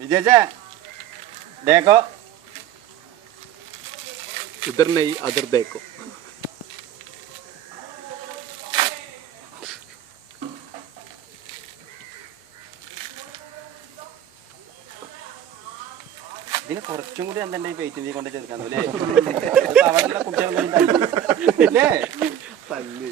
विजय जी देखो इधर नहीं अदर देखो ഇതിന് കുറച്ചും കൂടി എന്തെങ്കിലും വെയിറ്റ് ചെയ്ത് കൊണ്ട് ചേർക്കാൻ അല്ലേ അവരുടെ കുട്ടികളൊന്നും അല്ലേ തല്ലി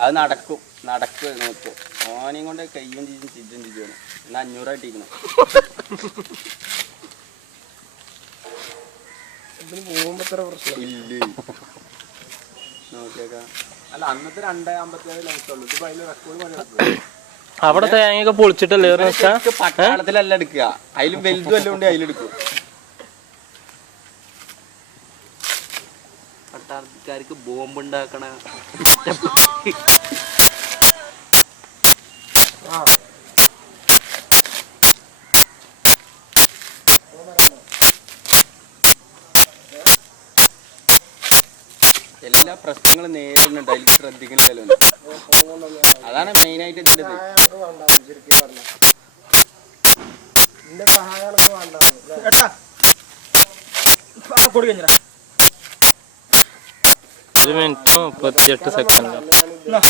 അത് നടക്കും നോക്കും ഓനെയും കൊണ്ട് കയ്യും ചിജും ചിജുവാണ് എന്നാ 500 ഇല്ലേ നോക്കിയേക്കാം അല്ല അന്നത്തെ 2:57 ലഭിച്ചുള്ളൂ ഇപ്പൊ അതിൽ റെക്കോർഡ് അവിടെ തേങ്ങയൊക്കെ പൊളിച്ചിട്ടല്ലേ പട്ടാളത്തിലല്ല എടുക്കുക അതിലും വലുതും എല്ലാം ഉണ്ട് അതിലെടുക്കും പട്ടാളക്കാർക്ക് ബോംബ് ഉണ്ടാക്കണ എല്ലാ പ്രശ്നങ്ങളും നേരിടുന്നുണ്ട് അതിൽ ശ്രദ്ധിക്കണില്ലല്ലോ അതാണ് മെയിനായിട്ട് ഇതിൻ്റെ ഒരു മിനിറ്റ് 38 സെക്കൻഡ്